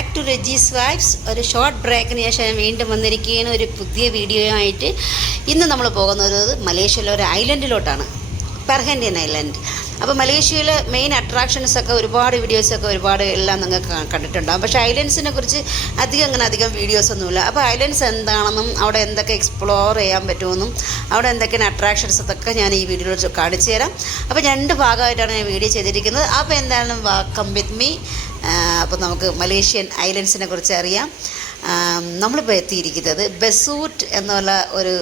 Back to Reji's vibes ഒരു short ബ്രേക്കിന് ശേഷം വീണ്ടും വന്നിരിക്കുകയാണ്. ഒരു പുതിയ വീഡിയോ ആയിട്ട് ഇന്ന് നമ്മൾ പോകുന്നത് മലേഷ്യയിലെ ഒരു ഐലൻഡിലോട്ടാണ് പെർഹൻഡിയൻ ഐലൻഡ് അപ്പോൾ മലേഷ്യയിലെ മെയിൻ അട്രാക്ഷൻസ് ഒക്കെ ഒരുപാട് വീഡിയോസൊക്കെ ഒരുപാട് എല്ലാം നിങ്ങൾക്ക് കണ്ടിട്ടുണ്ടാകും പക്ഷേ ഐലൻഡ്സിനെ കുറിച്ച് അധികം അങ്ങനെ അധികം വീഡിയോസ് ഒന്നുമില്ല. അപ്പോൾ ഐലൻഡ്സ് എന്താണെന്നും അവിടെ എന്തൊക്കെ എക്സ്പ്ലോർ ചെയ്യാൻ പറ്റുമെന്നും അവിടെ എന്തൊക്കെയാണ് അട്രാക്ഷൻസ് അതൊക്കെ ഞാൻ ഈ വീഡിയോയിൽ കാണിച്ചു തരാം. അപ്പോൾ രണ്ട് ഭാഗമായിട്ടാണ് ഞാൻ വീഡിയോ ചെയ്തിരിക്കുന്നത്. അപ്പോൾ എന്തായാലും വിത്ത് മീ അപ്പോൾ നമുക്ക് മലേഷ്യൻ ഐലൻഡ്സിനെ കുറിച്ച് അറിയാം. നമ്മളിപ്പോൾ എത്തിയിരിക്കുന്നത് ബസൂട്ട് എന്നുള്ള ഒരു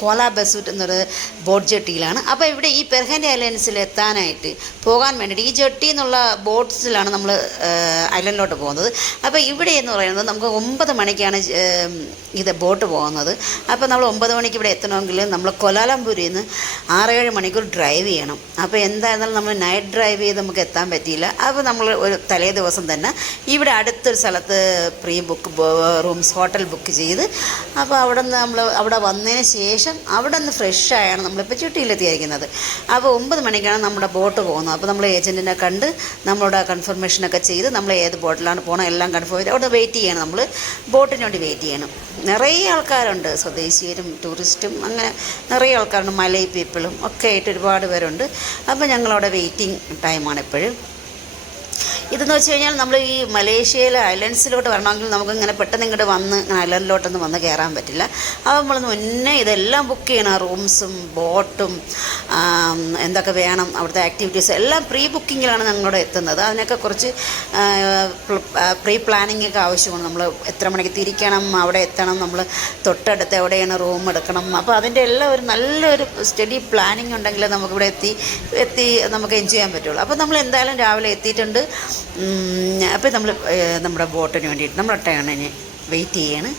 കോല ബസൂട്ട് എന്നൊരു ബോട്ട് ജെട്ടിയിലാണ്. അപ്പോൾ ഇവിടെ ഈ പെർഹൻഡ് ഐലൻഡ്സിൽ എത്താനായിട്ട് പോകാൻ വേണ്ടിയിട്ട് ഈ ജെട്ടി എന്നുള്ള ബോട്ട്സിലാണ് നമ്മൾ ഐലൻഡിലോട്ട് പോകുന്നത്. അപ്പോൾ ഇവിടെ എന്ന് പറയുന്നത് നമുക്ക് ഒമ്പത് മണിക്കാണ് ഇത് ബോട്ട് പോകുന്നത്. അപ്പോൾ നമ്മൾ ഒമ്പത് മണിക്ക് ഇവിടെ എത്തണമെങ്കിൽ നമ്മൾ കൊലാലംപൂരിൽ നിന്ന് ആറേഴ് മണിക്കൂർ ഡ്രൈവ് ചെയ്യണം. അപ്പോൾ എന്തായിരുന്നാലും നമ്മൾ നൈറ്റ് ഡ്രൈവ് ചെയ്ത് നമുക്ക് എത്താൻ പറ്റിയില്ല. അപ്പോൾ നമ്മൾ ഒരു തലേ ദിവസം തന്നെ ഇവിടെ അടുത്തൊരു സ്ഥലത്ത് pre book rooms hotel book ചെയ്ത് അപ്പോൾ അവിടെ നിന്ന് നമ്മൾ അവിടെ വന്നതിന് ശേഷം അവിടെ നിന്ന് ഫ്രഷായാണ് നമ്മളിപ്പോൾ ചുട്ടിയിലെത്തിയിരിക്കുന്നത്. അപ്പോൾ ഒമ്പത് മണിക്കാണ് നമ്മുടെ ബോട്ട് പോകുന്നത്. അപ്പോൾ നമ്മൾ ഏജന്റിനെ കണ്ട് നമ്മളോട് കൺഫർമേഷനൊക്കെ ചെയ്ത് നമ്മൾ ഏത് ബോട്ടിലാണ് പോകണം എല്ലാം കൺഫേം ചെയ്ത് അവിടെ വെയിറ്റ് ചെയ്യണം നമ്മൾ ബോട്ടിന് വേണ്ടി വെയിറ്റ് ചെയ്യണം. നിറയെ ആൾക്കാരുണ്ട്. സ്വദേശീയരും ടൂറിസ്റ്റും അങ്ങനെ നിറയെ ആൾക്കാരുണ്ട്. മലൈ പീപ്പിളും ഒക്കെ ആയിട്ട് ഒരുപാട് പേരുണ്ട്. അപ്പോൾ ഞങ്ങളവിടെ വെയിറ്റിംഗ് ടൈമാണ് എപ്പോഴും. ഇതെന്ന് വെച്ച് കഴിഞ്ഞാൽ നമ്മൾ ഈ മലേഷ്യയിലെ ഐലൻഡ്സിലോട്ട് വരണമെങ്കിൽ നമുക്ക് ഇങ്ങനെ പെട്ടെന്ന് ഇങ്ങോട്ട് വന്ന് ഐലൻഡിലോട്ടൊന്നും വന്ന് കയറാൻ പറ്റില്ല. അപ്പോൾ നമ്മൾ മുന്നേ ഇതെല്ലാം ബുക്ക് ചെയ്യണം. റൂംസും ബോട്ടും എന്തൊക്കെ വേണം അവിടുത്തെ ആക്ടിവിറ്റീസ് എല്ലാം പ്രീ ബുക്കിങ്ങിലാണ് ഞങ്ങളോട് എത്തുന്നത്. അതിനൊക്കെ കുറച്ച് പ്രീ പ്ലാനിങ് ഒക്കെ ആവശ്യമാണ്. നമ്മൾ എത്ര മണിക്ക് തിരിക്കണം അവിടെ എത്തണം നമ്മൾ തൊട്ടടുത്ത് എവിടെയാണ് റൂം എടുക്കണം. അപ്പോൾ അതിന്റെ എല്ലാം ഒരു നല്ലൊരു സ്റ്റഡി പ്ലാനിങ് ഉണ്ടെങ്കിൽ നമുക്കിവിടെ എത്തി എത്തി നമുക്ക് എൻജോയ് ചെയ്യാൻ പറ്റുള്ളൂ. അപ്പോൾ നമ്മൾ എന്തായാലും രാവിലെ എത്തിയിട്ടുണ്ട്. അപ്പോൾ നമ്മൾ നമ്മുടെ ബോട്ടിന് വേണ്ടിയിട്ട് നമ്മുടെ ടേണിന് വെയിറ്റ് ചെയ്യാണ്.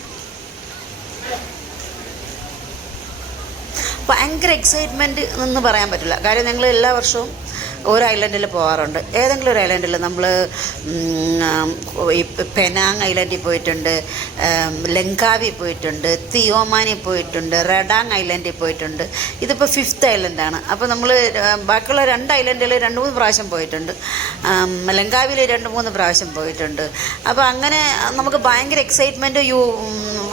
ഭയങ്കര എക്സൈറ്റ്മെന്റ് എന്ന് പറയാൻ പറ്റില്ല. കാര്യം ഞങ്ങൾ എല്ലാ വർഷവും ഓരോ ഐലൻഡിൽ പോകാറുണ്ട് ഏതെങ്കിലും ഒരു ഐലൻഡിൽ നമ്മൾ ഈ പെനാങ് ഐലൻഡിൽ പോയിട്ടുണ്ട് ലങ്കാവി പോയിട്ടുണ്ട് തിയോമാനി പോയിട്ടുണ്ട് റഡാങ് ഐലൻഡിൽ പോയിട്ടുണ്ട്. ഇതിപ്പോൾ ഫിഫ്ത്ത് ഐലൻഡാണ് അപ്പോൾ നമ്മൾ ബാക്കിയുള്ള രണ്ട് ഐലൻഡിൽ രണ്ട് മൂന്ന് പ്രാവശ്യം പോയിട്ടുണ്ട്. ലങ്കാവിൽ രണ്ട് മൂന്ന് പ്രാവശ്യം പോയിട്ടുണ്ട്. അപ്പോൾ അങ്ങനെ നമുക്ക് ഭയങ്കര excitement you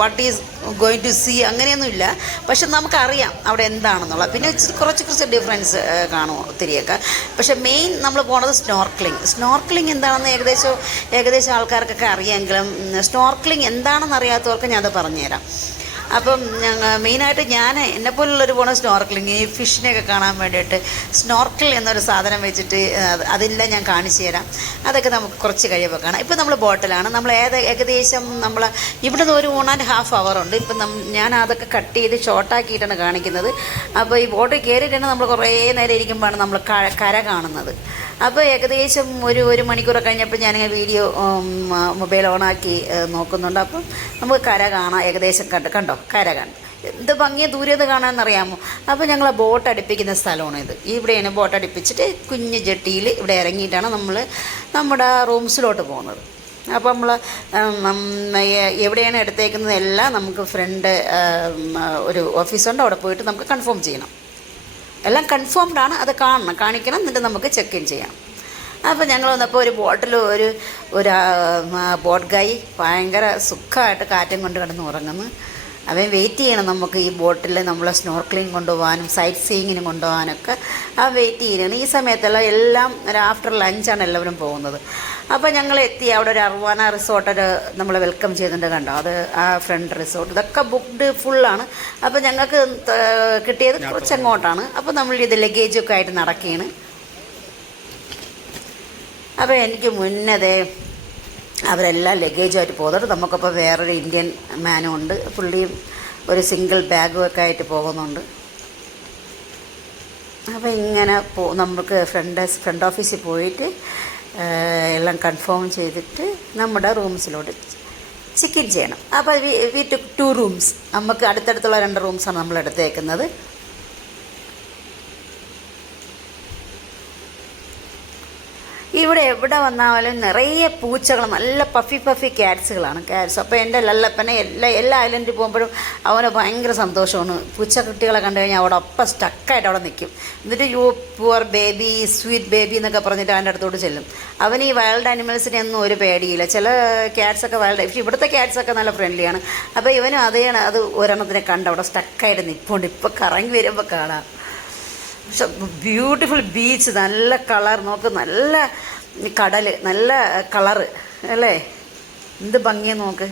what is going to see അങ്ങനെയൊന്നുമില്ല. പക്ഷെ നമുക്കറിയാം അവിടെ എന്താണെന്നുള്ളത്. പിന്നെ കുറച്ച് കുറച്ച് ഡിഫറൻസ് കാണും ഒത്തിരിയൊക്കെ പക്ഷെ മെയിൻ നമ്മൾ പോണത് സ്നോർക്ലിംഗ് സ്നോർക്ലിംഗ് എന്താണെന്ന് ഏകദേശം ഏകദേശം ആൾക്കാർക്കൊക്കെ അറിയാമെങ്കിലും സ്നോർക്ലിംഗ് എന്താണെന്ന് അറിയാത്തവർക്ക് ഞാനത് പറഞ്ഞുതരാം. അപ്പം ഞങ്ങൾ മെയിനായിട്ട് ഞാൻ എന്നെപ്പോലുള്ളൊരു പോണ സ്നോർക്കിളിങ് ഈ ഫിഷിനെയൊക്കെ കാണാൻ വേണ്ടിയിട്ട് സ്നോർക്കിൾ എന്നൊരു സാധനം വെച്ചിട്ട് അത് അതെല്ലാം ഞാൻ കാണിച്ചു തരാം. അതൊക്കെ നമുക്ക് കുറച്ച് കഴിയുമ്പോൾ കാണാം. ഇപ്പം നമ്മൾ ബോട്ടിലാണ്. നമ്മൾ ഏത് ഏകദേശം നമ്മൾ ഇവിടുന്ന് ഒരു വൺ ആൻഡ് ഹാഫ് അവർ ഉണ്ട്. ഇപ്പം ഞാൻ അതൊക്കെ കട്ട് ചെയ്ത് ഷോർട്ടാക്കിയിട്ടാണ് കാണിക്കുന്നത്. അപ്പോൾ ഈ ബോട്ടിൽ കയറിയിട്ടാണ് നമ്മൾ കുറേ നേരം ഇരിക്കുമ്പോഴാണ് നമ്മൾ കര കാണുന്നത്. അപ്പോൾ ഏകദേശം ഒരു ഒരു മണിക്കൂർ കഴിഞ്ഞപ്പോൾ ഞാനിങ്ങനെ വീഡിയോ മൊബൈൽ ഓണാക്കി നോക്കുന്നുണ്ട്. അപ്പം നമുക്ക് കര കാണാം. ഏകദേശം കണ്ട് കണ്ടോ? കര കണ്ട്. എന്ത് ഭംഗിയ ദൂരത് കാണാമെന്നറിയാമോ? അപ്പോൾ ഞങ്ങൾ ബോട്ട് അടുപ്പിക്കുന്ന സ്ഥലമാണ് ഇത്. ഇവിടെയാണ് ബോട്ട് അടുപ്പിച്ചിട്ട് കുഞ്ഞു ജെട്ടിയിൽ ഇവിടെ ഇറങ്ങിയിട്ടാണ് നമ്മൾ നമ്മുടെ റൂംസിലോട്ട് പോകുന്നത്. അപ്പോൾ നമ്മൾ എവിടെയാണ് എടുത്തേക്കുന്നത് എല്ലാം നമുക്ക് ഫ്രണ്ട് ഒരു ഓഫീസുണ്ട്. അവിടെ പോയിട്ട് നമുക്ക് കൺഫേം ചെയ്യണം. എല്ലാം കൺഫേംഡ് ആണ്. അത് കാണണം. കാണിക്കണം. എന്നിട്ട് നമുക്ക് ചെക്ക് ഇൻ ചെയ്യാം. അപ്പോൾ ഞങ്ങൾ വന്നപ്പോൾ ഒരു ബോട്ടിൽ ഒരു ഒരു ബോട്ട് ഗൈ ഭയങ്കര സുഖമായിട്ട് കാറ്റും കൊണ്ട് കിടന്ന് ഉറങ്ങുന്നു. അവൻ വെയിറ്റ് ചെയ്യണം നമുക്ക് ഈ ബോട്ടിൽ നമ്മളെ സ്നോർക്ലിങ് കൊണ്ടുപോകാനും സൈറ്റ് സീയിങ്ങിനും കൊണ്ടുപോകാനൊക്കെ. ആ വെയിറ്റ് ചെയ്യണം. ഈ സമയത്തെല്ലാം എല്ലാം ഒരു ആഫ്റ്റർ ലഞ്ചാണ് എല്ലാവരും പോകുന്നത്. അപ്പോൾ ഞങ്ങൾ എത്തി. അവിടെ ഒരു അർവാന റിസോർട്ടിൽ നമ്മൾ വെൽക്കം ചെയ്തിട്ടുണ്ട് കണ്ടോ? അത് ആ ഫ്രണ്ട് റിസോർട്ട് ഇതൊക്കെ ബുക്ക്ഡ് ഫുള്ളാണ് അപ്പോൾ ഞങ്ങൾക്ക് കിട്ടിയത് കുറച്ച് അങ്ങോട്ടാണ് അപ്പോൾ നമ്മൾ ഇത് ലഗേജൊക്കെ ആയിട്ട് നടക്കുകയാണ് അപ്പോൾ എനിക്ക് മുന്നതേ അവരെല്ലാം ലഗേജുമായിട്ട് പോകുന്നുണ്ട് നമുക്കപ്പോൾ വേറൊരു ഇന്ത്യൻ മാനും ഉണ്ട്. പുള്ളിയും ഒരു സിംഗിൾ ബാഗും ഒക്കെ ആയിട്ട് പോകുന്നുണ്ട്. അപ്പോൾ ഇങ്ങനെ പോ നമുക്ക് ഫ്രണ്ട് ഫ്രണ്ട് ഓഫീസിൽ പോയിട്ട് എല്ലാം കൺഫേം ചെയ്തിട്ട് നമ്മുടെ റൂംസിലോട്ട് ചെക്ക് ഇൻ ചെയ്യണം. അപ്പോൾ വി ടു ടു റൂംസ് നമുക്ക് അടുത്തടുത്തുള്ള രണ്ട് റൂംസാണ് നമ്മൾ എടുത്തേക്കുന്നത് ഇവിടെ എവിടെ വന്നാലും നിറയെ പൂച്ചകൾ നല്ല പഫി പഫി ക്യാറ്റ്സുകളാണ് ക്യാറ്റ്സ് അപ്പോൾ എന്റെ ലല്ലപ്പനെ എല്ലാ എല്ലാ ഐലൻഡിൽ പോകുമ്പോഴും അവന് ഭയങ്കര സന്തോഷമാണ്. പൂച്ചക്കുട്ടികളെ കണ്ടു കഴിഞ്ഞാൽ അവിടെ ഒപ്പം സ്റ്റക്കായിട്ട് അവിടെ നിൽക്കും എന്നിട്ട് you poor baby sweet baby എന്നൊക്കെ പറഞ്ഞിട്ട് അവന്റെ അടുത്തോട്ട് ചെല്ലും. അവൻ ഈ വൈൽഡ് ആനിമൽസിനെ ഒന്നും ഒരു പേടിയില്ല. ചില ക്യാറ്റ്സൊക്കെ വൈൽഡ് പക്ഷേ ഇവിടുത്തെ ക്യാറ്റ്സൊക്കെ നല്ല ഫ്രണ്ട്ലിയാണ് അപ്പോൾ ഇവനും അതേ അത് ഒരെണ്ണത്തിനെ കണ്ട് അവിടെ സ്റ്റക്കായിട്ട് നിൽപ്പുണ്ട് ഇപ്പോൾ കറങ്ങി വരുമ്പോൾ കാണാം. ബ്യൂട്ടിഫുൾ ബീച്ച് നല്ല കളർ നോക്ക് നല്ല കടൽ നല്ല കളറ് അല്ലേ? എന്ത് ഭംഗിയാണ് നോക്ക്.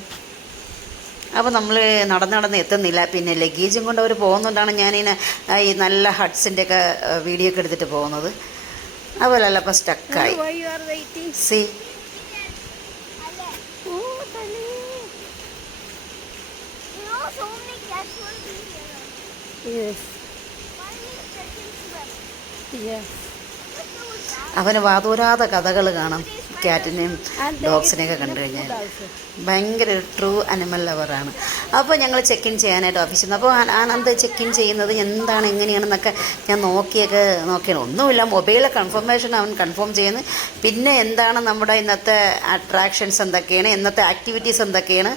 അപ്പോൾ നമ്മൾ നടന്ന് നടന്ന് എത്തുന്നില്ല. പിന്നെ ലഗേജും കൊണ്ട് അവർ പോകുന്നതുകൊണ്ടാണ് ഞാനിങ്ങനെ ഈ നല്ല ഹട്ട്സിന്റെ ഒക്കെ വീഡിയോ ഒക്കെ എടുത്തിട്ട് പോകുന്നത്. അതുപോലല്ല അപ്പം സ്റ്റക്കായി? സി. Yes. Yes. അവന് വാതോരാതെ കഥകൾ കാണാം. ക്യാറ്റിനെയും ഡോഗ്സിനെയൊക്കെ കണ്ടു കഴിഞ്ഞാൽ. ഭയങ്കര ഒരു ട്രൂ അനിമൽ ലവറാണ് അപ്പോൾ ഞങ്ങൾ ചെക്ക് ഇൻ ചെയ്യാനായിട്ട് ഓഫീസിൽ നിന്ന് അപ്പോൾ ആനന്ദ് ചെക്ക് ഇൻ ചെയ്യുന്നത് എന്താണ് എങ്ങനെയാണെന്നൊക്കെ ഞാൻ നോക്കിയൊക്കെ നോക്കിയാണ്. ഒന്നുമില്ല മൊബൈലിലെ കൺഫർമേഷൻ അവൻ കൺഫേം ചെയ്യുന്നു. പിന്നെ എന്താണ് നമ്മുടെ ഇന്നത്തെ അട്രാക്ഷൻസ് എന്തൊക്കെയാണ് ഇന്നത്തെ ആക്ടിവിറ്റീസ് എന്തൊക്കെയാണ്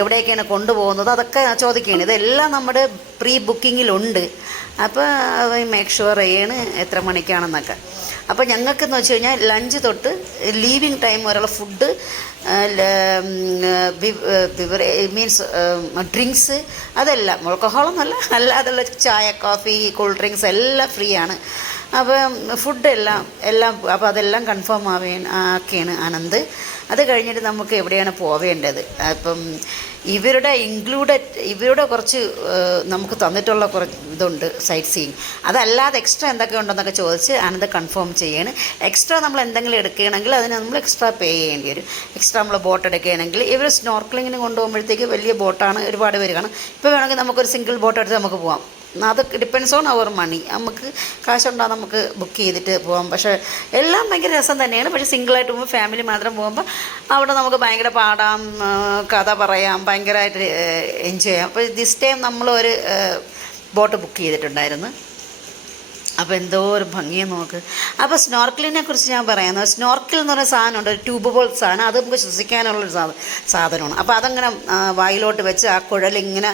എവിടെയൊക്കെയാണ് കൊണ്ടുപോകുന്നത് അതൊക്കെ ചോദിക്കുകയാണ്. ഇതെല്ലാം നമ്മുടെ പ്രീ ബുക്കിങ്ങിലുണ്ട് അപ്പോൾ മേക്ക് ഷുവർ ചെയ്യണ് എത്ര മണിക്കാണെന്നൊക്കെ. അപ്പോൾ ഞങ്ങൾക്കെന്ന് വെച്ച് കഴിഞ്ഞാൽ ലഞ്ച് തൊട്ട് ലീവിങ് ടൈം വരെയുള്ള ഫുഡ് മീൻസ് ഡ്രിങ്ക്സ് അതെല്ലാം. ആൽക്കഹോളൊന്നുമല്ല അല്ലാതുള്ള ചായ കോഫി കൂൾ ഡ്രിങ്ക്സ് എല്ലാം ഫ്രീ ആണ് അപ്പം ഫുഡെല്ലാം എല്ലാം അപ്പോൾ അതെല്ലാം കൺഫേം ആവേ ആക്കിയാണ് അനന്ത് അത് കഴിഞ്ഞിട്ട് നമുക്ക് എവിടെയാണ് പോവേണ്ടത്? അപ്പം ഇവരുടെ ഇൻക്ലൂഡഡ് ഇവരുടെ കുറച്ച് നമുക്ക് തന്നിട്ടുള്ള കുറച്ച് ഇതുണ്ട് സൈറ്റ് സീയിങ് അതല്ലാതെ എക്സ്ട്രാ എന്തൊക്കെ ഉണ്ടെന്നൊക്കെ ചോദിച്ച് അനന്ത് കൺഫേം ചെയ്യാണ്. എക്സ്ട്രാ നമ്മൾ എന്തെങ്കിലും എടുക്കുകയാണെങ്കിൽ അതിന് നമ്മൾ എക്സ്ട്രാ പേ ചെയ്യേണ്ടി വരും. എക്സ്ട്രാ നമ്മൾ ബോട്ട് എടുക്കുകയാണെങ്കിൽ ഇവർ സ്നോർക്ലിങ്ങിന് കൊണ്ടുപോകുമ്പോഴത്തേക്ക് വലിയ ബോട്ടാണ് ഒരുപാട് പേര് കാണും. ഇപ്പോൾ വേണമെങ്കിൽ നമുക്കൊരു സിംഗിൾ ബോട്ട് എടുത്ത് നമുക്ക് പോകാം അത് ഡിപ്പെൻസ് ഓൺ അവർ മണി നമുക്ക് കാശുണ്ടാകും നമുക്ക് ബുക്ക് ചെയ്തിട്ട് പോകാം പക്ഷേ എല്ലാം ഭയങ്കര രസം തന്നെയാണ്. പക്ഷേ സിംഗിളായിട്ട് പോകുമ്പോൾ ഫാമിലി മാത്രം പോകുമ്പോൾ അവിടെ നമുക്ക് ഭയങ്കര പാടാം കഥ പറയാം ഭയങ്കരമായിട്ട് എൻജോയ് ചെയ്യാം. അപ്പോൾ ദിസ് ടൈം നമ്മളൊരു ബോട്ട് ബുക്ക് ചെയ്തിട്ടുണ്ടായിരുന്നു. അപ്പോൾ എന്തോ ഒരു ഭംഗിയെ നോക്ക്. അപ്പോൾ സ്നോർക്കലിനെ കുറിച്ച് ഞാൻ പറയാം. സ്നോർക്കിൽ എന്ന് പറയുന്ന സാധനമുണ്ട് ഒരു ട്യൂബ് പോൾ സാധനം. അത് നമുക്ക് ശ്വസിക്കാനുള്ളൊരു ഒരു സാധനമാണ്. അപ്പോൾ അതങ്ങനെ വായിലോട്ട് വെച്ച് ആ കുഴലിങ്ങനെ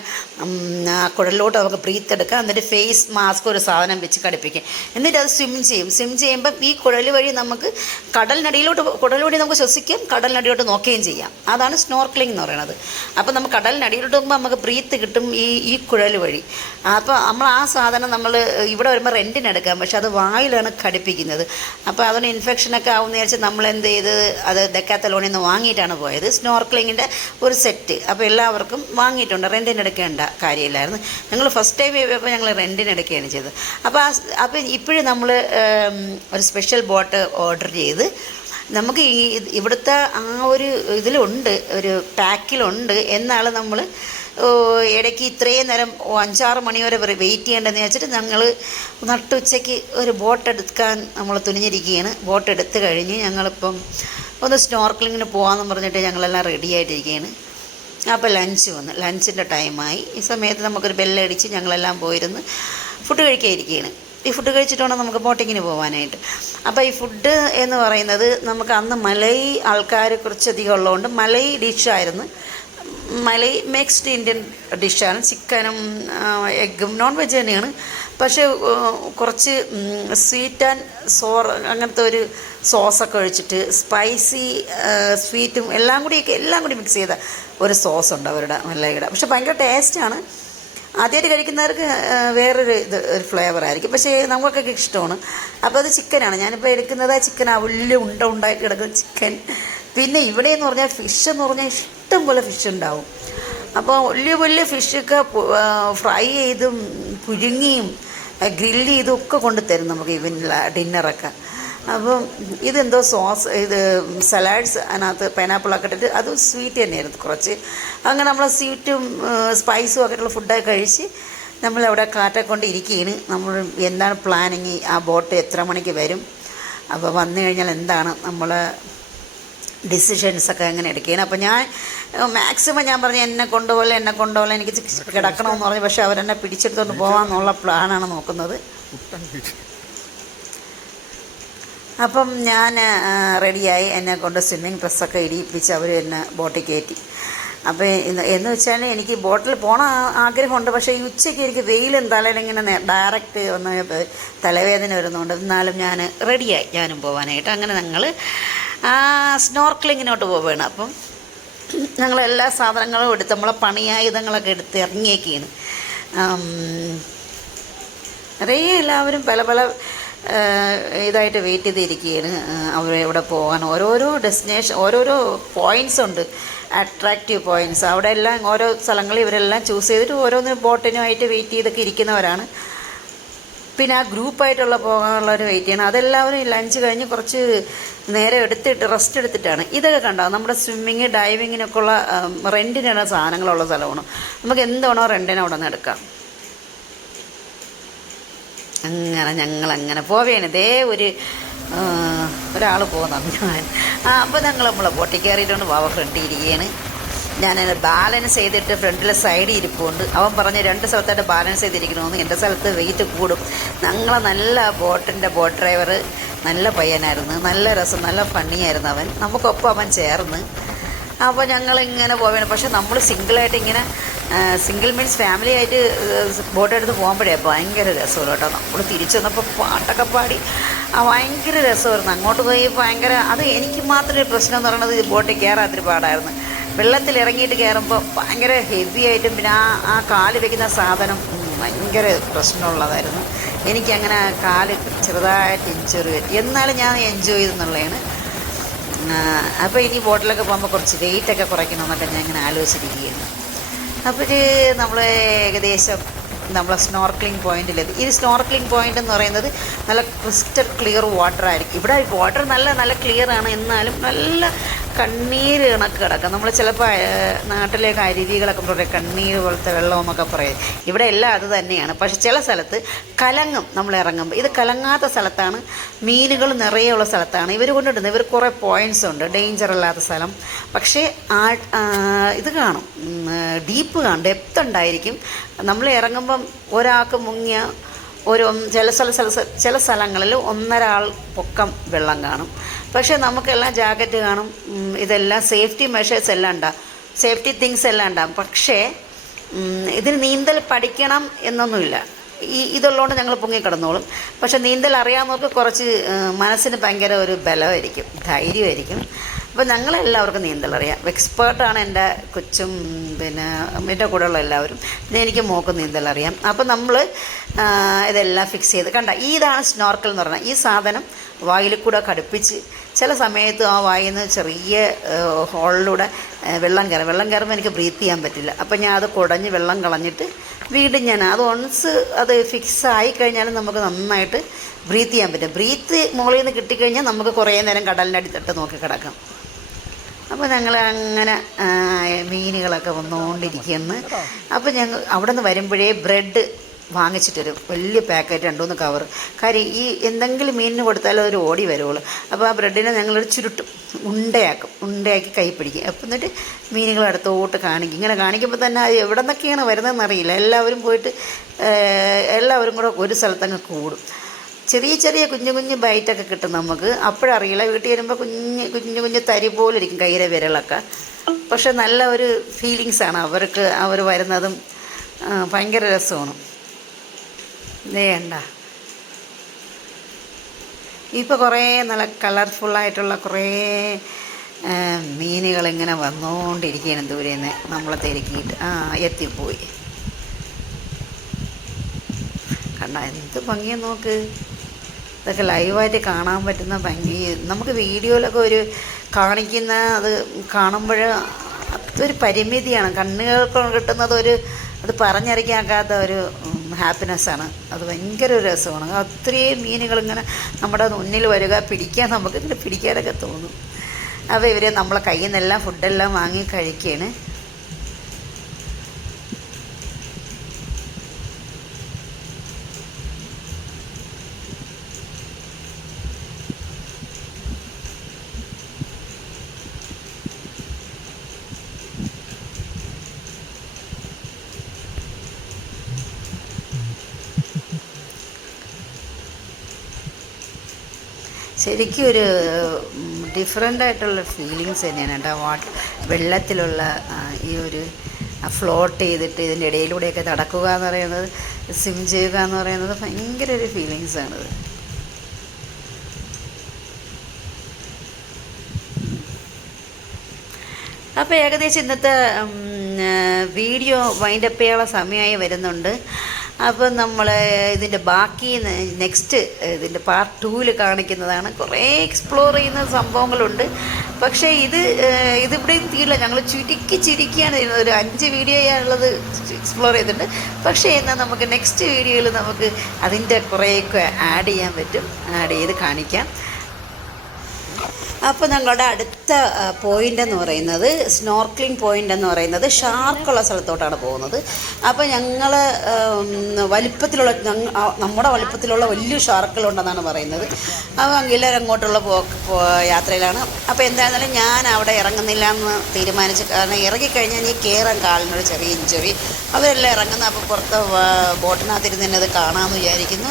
ആ കുഴലിലോട്ട് നമുക്ക് ബ്രീത്ത് എടുക്കാം എന്നിട്ട് ഫേസ് മാസ്ക് ഒരു സാധനം വെച്ച് കടിപ്പിക്കുക എന്നിട്ട് അത് സ്വിം ചെയ്യും. സ്വിം ചെയ്യുമ്പം ഈ കുഴൽ വഴി നമുക്ക് കടലിനടിയിലോട്ട് കുഴൽ വഴി നമുക്ക് ശ്വസിക്കുകയും കടലിനടിയിലോട്ട് നോക്കുകയും ചെയ്യാം. അതാണ് സ്നോർക്കലിംഗ് എന്ന് പറയുന്നത്. അപ്പോൾ നമുക്ക് കടലിനടിയിലോട്ട് പോകുമ്പോൾ നമുക്ക് ബ്രീത്ത് കിട്ടും ഈ ഈ കുഴൽ വഴി. അപ്പോൾ നമ്മൾ ആ സാധനം നമ്മൾ ഇവിടെ വരുമ്പോൾ റെന്റിന് എടുക്കാം. പക്ഷെ അത് വായിലാണ് കടുപ്പിക്കുന്നത് അപ്പോൾ അവന് ഇൻഫെക്ഷനൊക്കെ ആവുമെന്ന് വിചാരിച്ച് നമ്മൾ എന്ത് ചെയ്ത് അത് ഡെക്കാത്തലോണിൽ നിന്ന് വാങ്ങിയിട്ടാണ് പോയത്. സ്നോർക്ലിങ്ങിന്റെ ഒരു സെറ്റ് അപ്പോൾ എല്ലാവർക്കും വാങ്ങിയിട്ടുണ്ട്. റെന്റിന് എടുക്കേണ്ട കാര്യമില്ലായിരുന്നു. ഞങ്ങൾ ഫസ്റ്റ് ടൈം പോയപ്പോൾ ഞങ്ങൾ റെന്റിന് എടുക്കുകയാണ് ചെയ്തത്. അപ്പോൾ അപ്പോൾ ഇപ്പോഴും നമ്മൾ ഒരു സ്പെഷ്യൽ ബോട്ട് ഓർഡർ ചെയ്ത് നമുക്ക് ഈ ഇവിടുത്തെ ആ ഒരു ഇതിലുണ്ട് ഒരു പാക്കിലുണ്ട്. എന്നാണ് നമ്മൾ ഇടയ്ക്ക് ഇത്രയും നേരം അഞ്ചാറ് മണി വരെ വെയിറ്റ് ചെയ്യേണ്ടതെന്ന് വെച്ചിട്ട് ഞങ്ങൾ നട്ടുച്ചയ്ക്ക് ഒരു ബോട്ട് എടുക്കാൻ നമ്മൾ തുനിഞ്ഞിരിക്കുകയാണ്. ബോട്ട് എടുത്തു കഴിഞ്ഞ് ഞങ്ങളിപ്പം ഒന്ന് സ്നോർക്കിളിങ്ങിന് പോകാമെന്ന് പറഞ്ഞിട്ട് ഞങ്ങളെല്ലാം റെഡി ആയിട്ടിരിക്കുകയാണ് അപ്പോൾ ലഞ്ച് വന്നു ലഞ്ചിന്റെ ടൈമായി ഈ സമയത്ത് നമുക്കൊരു ബെല്ലടിച്ച് ഞങ്ങളെല്ലാം പോയിരുന്ന് ഫുഡ് കഴിക്കാതിരിക്കുകയാണ് ഈ ഫുഡ് കഴിച്ചിട്ട് വേണം നമുക്ക് ബോട്ടിങ്ങിന് പോകാനായിട്ട് അപ്പോൾ ഈ ഫുഡ് എന്ന് പറയുന്നത് നമുക്ക് അന്ന് മലൈ ആൾക്കാർ കുറച്ചധികം ഉള്ളതുകൊണ്ട് മലൈ ഡിഷായിരുന്നു മലൈ മിക്സ്ഡ് ഇന്ത്യൻ ഡിഷാണ് ചിക്കനും എഗ്ഗും നോൺ വെജ് തന്നെയാണ്. പക്ഷേ കുറച്ച് സ്വീറ്റ് ആൻഡ് സോർ അങ്ങനത്തെ ഒരു സോസൊക്കെ ഒഴിച്ചിട്ട് സ്പൈസി സ്വീറ്റും എല്ലാം കൂടിയൊക്കെ എല്ലാം കൂടി മിക്സ് ചെയ്ത ഒരു സോസ് ഉണ്ട് അവരുടെ മലയുടെ. പക്ഷെ ഭയങ്കര ടേസ്റ്റാണ് ആദ്യമായിട്ട് കഴിക്കുന്നവർക്ക് വേറൊരു ഇത് ഒരു ഫ്ലേവർ ആയിരിക്കും. പക്ഷേ നമുക്കൊക്കെ ഇഷ്ടമാണ്. അപ്പോൾ അത് ചിക്കനാണ്. ഞാനിപ്പോൾ എടുക്കുന്നത് ചിക്കൻ ആ വലിയ ഉണ്ട ഉണ്ടായിട്ട് കിടക്കുന്ന ചിക്കൻ. പിന്നെ ഇവിടെ എന്ന് പറഞ്ഞാൽ ഫിഷ് എന്ന് പറഞ്ഞാൽ ഇഷ്ടം പോലെ ഫിഷ് ഉണ്ടാവും. അപ്പോൾ വലിയ വലിയ ഫിഷൊക്കെ ഫ്രൈ ചെയ്തും പുഴുങ്ങിയും ഗ്രില്ല് ചെയ്തും ഒക്കെ കൊണ്ടുതരും നമുക്ക് ഈവൻ ഡിന്നറൊക്കെ അപ്പം ഇതെന്തോ സോസ് ഇത് സലാഡ്സ് അതിനകത്ത് പൈനാപ്പിളൊക്കെ ഇട്ടിട്ട് അത് സ്വീറ്റ് തന്നെയായിരുന്നു കുറച്ച്. അങ്ങനെ നമ്മൾ സ്വീറ്റും സ്പൈസും ഒക്കെ ഉള്ള ഫുഡൊക്കെ കഴിച്ച് നമ്മളവിടെ കാറ്റൊക്കെ കൊണ്ട് ഇരിക്കുകയാണ് നമ്മൾ എന്താണ് പ്ലാനിങ് ആ ബോട്ട് എത്ര മണിക്ക് വരും? അപ്പോൾ വന്നു കഴിഞ്ഞാൽ എന്താണ് നമ്മൾ ഡിസിഷൻസൊക്കെ എങ്ങനെ എടുക്കുകയാണ്. അപ്പോൾ ഞാൻ മാക്സിമം ഞാൻ പറഞ്ഞു എന്നെ കൊണ്ടുപോലെ എന്നെ കൊണ്ടുപോലെ എനിക്ക് കിടക്കണമെന്ന് പറഞ്ഞു. പക്ഷേ അവരെന്നെ പിടിച്ചെടുത്തുകൊണ്ട് പോകാമെന്നുള്ള പ്ലാനാണ് നോക്കുന്നത്. അപ്പം ഞാൻ റെഡിയായി എന്നെ കൊണ്ട് സ്വിമ്മിങ് ഡ്രസ്സൊക്കെ ഇടിയിപ്പിച്ച് അവർ എന്നെ ബോട്ടിൽ കയറ്റി. അപ്പോൾ എന്ന് വെച്ചാൽ എനിക്ക് ബോട്ടിൽ പോകണ ആഗ്രഹമുണ്ട്. പക്ഷേ ഈ ഉച്ചയ്ക്ക് എനിക്ക് വെയിലും തലയിലിങ്ങനെ ഡയറക്റ്റ് ഒന്ന് തലവേദന വരുന്നുണ്ട്. എന്നാലും ഞാൻ റെഡിയായി ഞാനും പോകാനായിട്ട് അങ്ങനെ ഞങ്ങൾ സ്നോർക്ലിങ്ങിനോട്ട് പോവുകയാണ് അപ്പം ഞങ്ങൾ എല്ലാ സാധനങ്ങളും എടുത്ത് നമ്മളെ പണിയായുധങ്ങളൊക്കെ എടുത്ത് ഇറങ്ങിയേക്കാണ്. നിറയെ എല്ലാവരും പല പല ഇതായിട്ട് വെയിറ്റ് ചെയ്തിരിക്കുകയാണ്. അവർ ഇവിടെ പോകാൻ. ഓരോരോ ഡെസ്റ്റിനേഷൻ ഓരോരോ പോയിന്റ്സ് ഉണ്ട്. അട്രാക്റ്റീവ് പോയിന്റ്സ് അവിടെ എല്ലാം ഓരോ സ്ഥലങ്ങളിൽ ഇവരെല്ലാം ചൂസ് ചെയ്തിട്ട് ഓരോന്ന് ബോട്ടിനുമായിട്ട് വെയിറ്റ് ചെയ്തൊക്കെ ഇരിക്കുന്നവരാണ്. പിന്നെ ആ ഗ്രൂപ്പായിട്ടുള്ള പോകാനുള്ള ഒരു വെയിറ്റ് ചെയ്യണം. അതെല്ലാവരും ലഞ്ച് കഴിഞ്ഞ് കുറച്ച് നേരം എടുത്തിട്ട് റെസ്റ്റ് എടുത്തിട്ടാണ്. ഇതൊക്കെ കണ്ടോ? നമ്മുടെ സ്വിമ്മിങ് ഡൈവിങ്ങിനൊക്കെ ഉള്ള റെന്റിനുള്ള സാധനങ്ങളുള്ള സ്ഥലമാണ്. നമുക്ക് എന്താണോ റെന്റിന് അവിടെ നിന്ന് എടുക്കാം. അങ്ങനെ ഞങ്ങൾ അങ്ങനെ പോവേണ് ദേ ഒരു ഒരാൾ പോകുന്ന ഞാൻ ആ അപ്പോൾ ഞങ്ങൾ നമ്മളെ ബോട്ടിൽ കയറിയിട്ടുണ്ട് വാവ ഫ്രണ്ടിൽ ഇരിക്കുകയാണ് ഞാൻ ബാലൻസ് ചെയ്തിട്ട് ഫ്രണ്ടിലെ സൈഡിൽ ഇരിപ്പുണ്ട്. അവൻ പറഞ്ഞ് രണ്ട് സ്ഥലത്തായിട്ട് ബാലൻസ് ചെയ്തിരിക്കണമെന്ന് എന്റെ സ്ഥലത്ത് വെയിറ്റ് കൂടും. ഞങ്ങളെ നല്ല ബോട്ടിന്റെ ബോട്ട് ഡ്രൈവർ നല്ല പയ്യനായിരുന്നു. നല്ല രസം നല്ല ഫണ്ണിയായിരുന്നു അവൻ. നമുക്കൊപ്പം അവൻ ചേർന്ന്. അപ്പോൾ ഞങ്ങൾ ഇങ്ങനെ പോവുകയാണ് പക്ഷെ നമ്മൾ സിംഗിളായിട്ട് ഇങ്ങനെ സിംഗിൾ മീൻസ് ഫാമിലി ആയിട്ട് ബോട്ട് എടുത്ത് പോകുമ്പോഴേ ഭയങ്കര രസമാണ് കേട്ടോ. നമ്മൾ തിരിച്ചു വന്നപ്പോൾ പാട്ടൊക്കെ പാടി ആ ഭയങ്കര രസമായിരുന്നു. അങ്ങോട്ട് പോയി ഭയങ്കര അത് എനിക്ക് മാത്രമേ പ്രശ്നം എന്ന് പറയുന്നത് ഈ ബോട്ടിൽ കയറാത്തിരി പാടായിരുന്നു. വെള്ളത്തിൽ ഇറങ്ങിയിട്ട് കയറുമ്പോൾ ഭയങ്കര ഹെവി ആയിട്ടും പിന്നെ ആ ആ കാൽ വയ്ക്കുന്ന സാധനം ഭയങ്കര പ്രശ്നമുള്ളതായിരുന്നു. എനിക്കങ്ങനെ കാൽ ചെറുതായിട്ട് ഇഞ്ചുറി പറ്റി. എന്നാലും ഞാൻ എൻജോയ് ചെയ്തെന്നുള്ളതാണ്. അപ്പോൾ ഇനി ബോട്ടിലൊക്കെ പോകുമ്പോൾ കുറച്ച് വെയിറ്റൊക്കെ കുറയ്ക്കണമെന്നൊക്കെ ഞാൻ ഇങ്ങനെ ആലോചിച്ചിരിക്കുകയാണ് അപ്പോൾ നമ്മൾ ഏകദേശം നമ്മളെ സ്നോർക്ലിംഗ് പോയിന്റിലെത്തി ഈ സ്നോർക്ലിംഗ് പോയിന്റ് എന്ന് പറയുന്നത് നല്ല ക്രിസ്റ്റൽ ക്ലിയർ വാട്ടർ ആയിരിക്കും. ഇവിടെ വാട്ടർ നല്ല നല്ല ക്ലിയർ ആണ്. എന്നാലും നല്ല കണ്ണീര് കണക്ക് കിടക്കും നമ്മൾ ചിലപ്പോൾ നാട്ടിലേക്ക് അരുവികളൊക്കെ പറയും കണ്ണീര് പോലത്തെ വെള്ളമെന്നൊക്കെ പറയും. ഇവിടെ എല്ലാം അത് തന്നെയാണ്. പക്ഷെ ചില സ്ഥലത്ത് കലങ്ങും നമ്മൾ ഇറങ്ങുമ്പോൾ ഇത് കലങ്ങാത്ത സ്ഥലത്താണ് മീനുകൾ നിറയെയുള്ള സ്ഥലത്താണ്. ഇവർ കൊണ്ടിടുന്നത്. ഇവർ കുറേ പോയിന്റ്സ് ഉണ്ട്. ഡേഞ്ചർ അല്ലാത്ത സ്ഥലം. പക്ഷേ ആ, ഇത് കാണും. ഡീപ്പ് കാണും. ഡെപ്ത് ഉണ്ടായിരിക്കും. നമ്മൾ ഇറങ്ങുമ്പം ഒരാൾക്ക് മുങ്ങിയ ഒരു ചില സ്ഥല സ്ഥല ചില സ്ഥലങ്ങളിൽ ഒന്നര ആൾ പൊക്കം വെള്ളം കാണും. പക്ഷേ നമുക്കെല്ലാം ജാക്കറ്റ് കാണും. ഇതെല്ലാം സേഫ്റ്റി മെഷേഴ്സ് എല്ലാം ഉണ്ടാകും സേഫ്റ്റി തിങ്സ് എല്ലാം ഉണ്ടാകും പക്ഷേ ഇതിന് നീന്തൽ പഠിക്കണം എന്നൊന്നുമില്ല. ഈ ഇതുള്ളതുകൊണ്ട് ഞങ്ങൾ പൊങ്ങിക്കിടന്നോളും. പക്ഷേ നീന്തൽ അറിയാവുന്നവർക്ക് കുറച്ച് മനസ്സിന് ഭയങ്കര ഒരു ബലമായിരിക്കും ധൈര്യമായിരിക്കും. അപ്പോൾ ഞങ്ങളെല്ലാവർക്കും നീന്തൽ അറിയാം. എക്സ്പേർട്ടാണ് എന്റെ കൊച്ചും പിന്നെ എന്റെ കൂടെയുള്ള എല്ലാവരും. പിന്നെ എനിക്ക് മോക്ക് നീന്തൽ അറിയാം. അപ്പോൾ നമ്മൾ ഇതെല്ലാം ഫിക്സ് ചെയ്ത്. കണ്ട ഇതാണ് സ്നോർക്കൽ എന്ന് പറഞ്ഞാൽ ഈ സാധനം വായിൽ കൂടെ കടുപ്പിച്ച് ചില സമയത്ത് ആ വായിൽ നിന്ന് ചെറിയ ഹോളിലൂടെ വെള്ളം കയറും. വെള്ളം കയറുമ്പോൾ എനിക്ക് ബ്രീത്ത് ചെയ്യാൻ പറ്റില്ല. അപ്പം ഞാൻ അത് കുടഞ്ഞ് വെള്ളം കളഞ്ഞിട്ട് വീണ്ടും ഞാൻ അത് ഒൺസ് അത് ഫിക്സ് ആയി കഴിഞ്ഞാൽ നമുക്ക് നന്നായിട്ട് ബ്രീത്ത് ചെയ്യാൻ പറ്റും. ബ്രീത്ത് മുകളിൽ നിന്ന് കിട്ടിക്കഴിഞ്ഞാൽ നമുക്ക് കുറേ നേരം കടലിന്റെ അടിത്തട്ട് നോക്കി കിടക്കാം. അപ്പോൾ ഞങ്ങൾ അങ്ങനെ മീനുകളൊക്കെ വന്നുകൊണ്ടിരിക്കുന്നു അപ്പോൾ ഞങ്ങൾ അവിടെ നിന്ന് വരുമ്പോഴേ ബ്രെഡ് വാങ്ങിച്ചിട്ട് വരും വലിയ പാക്കറ്റ് രണ്ടുമൂന്ന് കവർ കാര്യം ഈ എന്തെങ്കിലും മീനിന് കൊടുത്താലും അതൊരു ഓടി വരുള്ളൂ അപ്പോൾ ആ ബ്രെഡിനെ ഞങ്ങളൊരു ചുരുട്ടും ഉണ്ടയാക്കും. ഉണ്ടയാക്കി കൈ പിടിക്കും. അപ്പം എന്നിട്ട് മീനുകൾ അടുത്തോട്ട് കാണിക്കും. ഇങ്ങനെ കാണിക്കുമ്പോൾ തന്നെ അത് എവിടെ നിന്നൊക്കെയാണ് വരുന്നതെന്ന് അറിയില്ല എല്ലാവരും പോയിട്ട് എല്ലാവരും കൂടെ ഒരു സ്ഥലത്തങ്ങ് കൂടും. ചെറിയ ചെറിയ കുഞ്ഞു കുഞ്ഞു ബൈറ്റൊക്കെ കിട്ടും നമുക്ക്. അപ്പോഴറിയില്ല. വീട്ടിൽ വരുമ്പോൾ കുഞ്ഞ് കുഞ്ഞു കുഞ്ഞു തരി പോലെ ഇരിക്കും കയ്യിലെ വിരലൊക്കെ. പക്ഷെ നല്ല ഒരു ഫീലിങ്സാണ് അവർക്ക് അവർ വരുന്നതും ഭയങ്കര രസമാണ്. വേണ്ട. ഇപ്പോൾ കുറേ നല്ല കളർഫുള്ളായിട്ടുള്ള കുറേ മീനുകളിങ്ങനെ വന്നുകൊണ്ടിരിക്കുകയാണ് ദൂരെ നിന്ന് നമ്മളെ തിരക്കിയിട്ട്. ആ എത്തിപ്പോയി. കണ്ട എന്ത് ഭംഗിയും നോക്ക്. ഇതൊക്കെ ലൈവായിട്ട് കാണാൻ പറ്റുന്ന ഭംഗി. നമുക്ക് വീഡിയോയിലൊക്കെ ഒരു കാണിക്കുന്ന അത് കാണുമ്പോൾ അതൊരു പരിമിതിയാണ്. കണ്ണുകൾക്ക് കിട്ടുന്നത് ഒരു അത് പറഞ്ഞറിയിക്കാത്ത ഒരു ഹാപ്പിനെസ്സാണ് അത് ഭയങ്കര ഒരു രസമാണ്. മീനുകൾ ഇങ്ങനെ നമ്മുടെ മുന്നിൽ വരിക പിടിക്കാൻ നമുക്ക് ഇങ്ങനെ പിടിക്കാനൊക്കെ തോന്നും. അപ്പോൾ ഇവർ നമ്മളെ കയ്യിൽ നിന്നെല്ലാം ഫുഡെല്ലാം വാങ്ങി കഴിക്കുകയാണ്. ശരിക്കും ഒരു ഡിഫറെന്റ് ആയിട്ടുള്ള ഫീലിങ്സ് തന്നെയാണ്. കേട്ടോ വാട്ട് വെള്ളത്തിലുള്ള ഈ ഒരു ഫ്ലോട്ട് ചെയ്തിട്ട് ഇതിന്റെ ഇടയിലൂടെയൊക്കെ നടക്കുക എന്ന് പറയുന്നത് സ്വിം ചെയ്യുക എന്ന് പറയുന്നത് ഭയങ്കര ഒരു ഫീലിങ്സ് ആണത്. അപ്പോൾ ഏകദേശം ഇന്നത്തെ വീഡിയോ വൈൻഡപ്പ് ചെയ്യാനുള്ള സമയമായി വരുന്നുണ്ട്. അപ്പം നമ്മൾ ഇതിന്റെ ബാക്കി നെക്സ്റ്റ് ഇതിന്റെ പാർട്ട് ടൂവിൽ കാണിക്കുന്നതാണ്. കുറേ എക്സ്പ്ലോർ ചെയ്യുന്ന സംഭവങ്ങളുണ്ട്. പക്ഷേ ഇത് ഇതിവിടെയും ഇതിവിടെ തീരില്ല. ഞങ്ങൾ ചുരുക്കി ചുരുക്കിയാണ് ചെയ്യുന്നത് ഒരു അഞ്ച് വീഡിയോ ചെയ്യാനുള്ളത് എക്സ്പ്ലോർ ചെയ്തിട്ടുണ്ട്. പക്ഷേ എന്നാൽ നമുക്ക് നെക്സ്റ്റ് വീഡിയോയിൽ നമുക്ക് അതിന്റെ കുറേയൊക്കെ ആഡ് ചെയ്യാൻ പറ്റും. ആഡ് ചെയ്ത് കാണിക്കാം. അപ്പോൾ ഞങ്ങളുടെ അടുത്ത പോയിന്റ് എന്ന് പറയുന്നത് സ്നോർക്ലിംഗ് പോയിന്റ് എന്ന് പറയുന്നത് ഷാർക്കുള്ള സ്ഥലത്തോട്ടാണ് പോകുന്നത്. അപ്പോൾ ഞങ്ങൾ വലിപ്പത്തിലുള്ള നമ്മുടെ വലിപ്പത്തിലുള്ള വലിയ ഷാർക്കുകളുണ്ടെന്നാണ് പറയുന്നത്. അപ്പോൾ എല്ലാവരും അങ്ങോട്ടുള്ള പോ യാത്രയിലാണ്. അപ്പോൾ എന്തായിരുന്നാലും ഞാൻ അവിടെ ഇറങ്ങുന്നില്ല എന്ന് തീരുമാനിച്ചു കാരണം ഇറങ്ങിക്കഴിഞ്ഞാൽ ഈ കയറാൻ കാലിനൊരു ചെറിയ ഇഞ്ചുറി അവരെല്ലാം ഇറങ്ങുന്ന അപ്പോൾ പുറത്ത് ബോട്ടിനകത്തിരുന്ന് തന്നെ അത് കാണാമെന്ന് വിചാരിക്കുന്നു.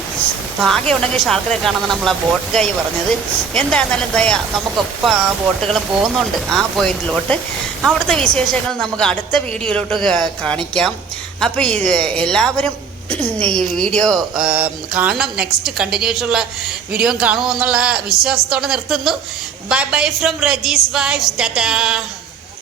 ഭാഗ്യമുണ്ടെങ്കിൽ ഷാർക്കിനെ കാണാമെന്ന് നമ്മൾ ആ ബോട്ട് ഗൈ പറഞ്ഞത്. എന്തായിരുന്നാലും ദയ നമുക്കൊപ്പം ആ ബോട്ടുകൾ പോകുന്നുണ്ട് ആ പോയിന്റിലോട്ട്. അവിടുത്തെ വിശേഷങ്ങൾ നമുക്ക് അടുത്ത വീഡിയോയിലോട്ട് കാണിക്കാം. അപ്പോൾ ഈ എല്ലാവരും ഈ വീഡിയോ കാണണം. നെക്സ്റ്റ് കണ്ടിന്യൂസ് ഉള്ള വീഡിയോ കാണുമെന്നുള്ള വിശ്വാസത്തോടെ നിർത്തുന്നു. Bye bye from Reji's wife tata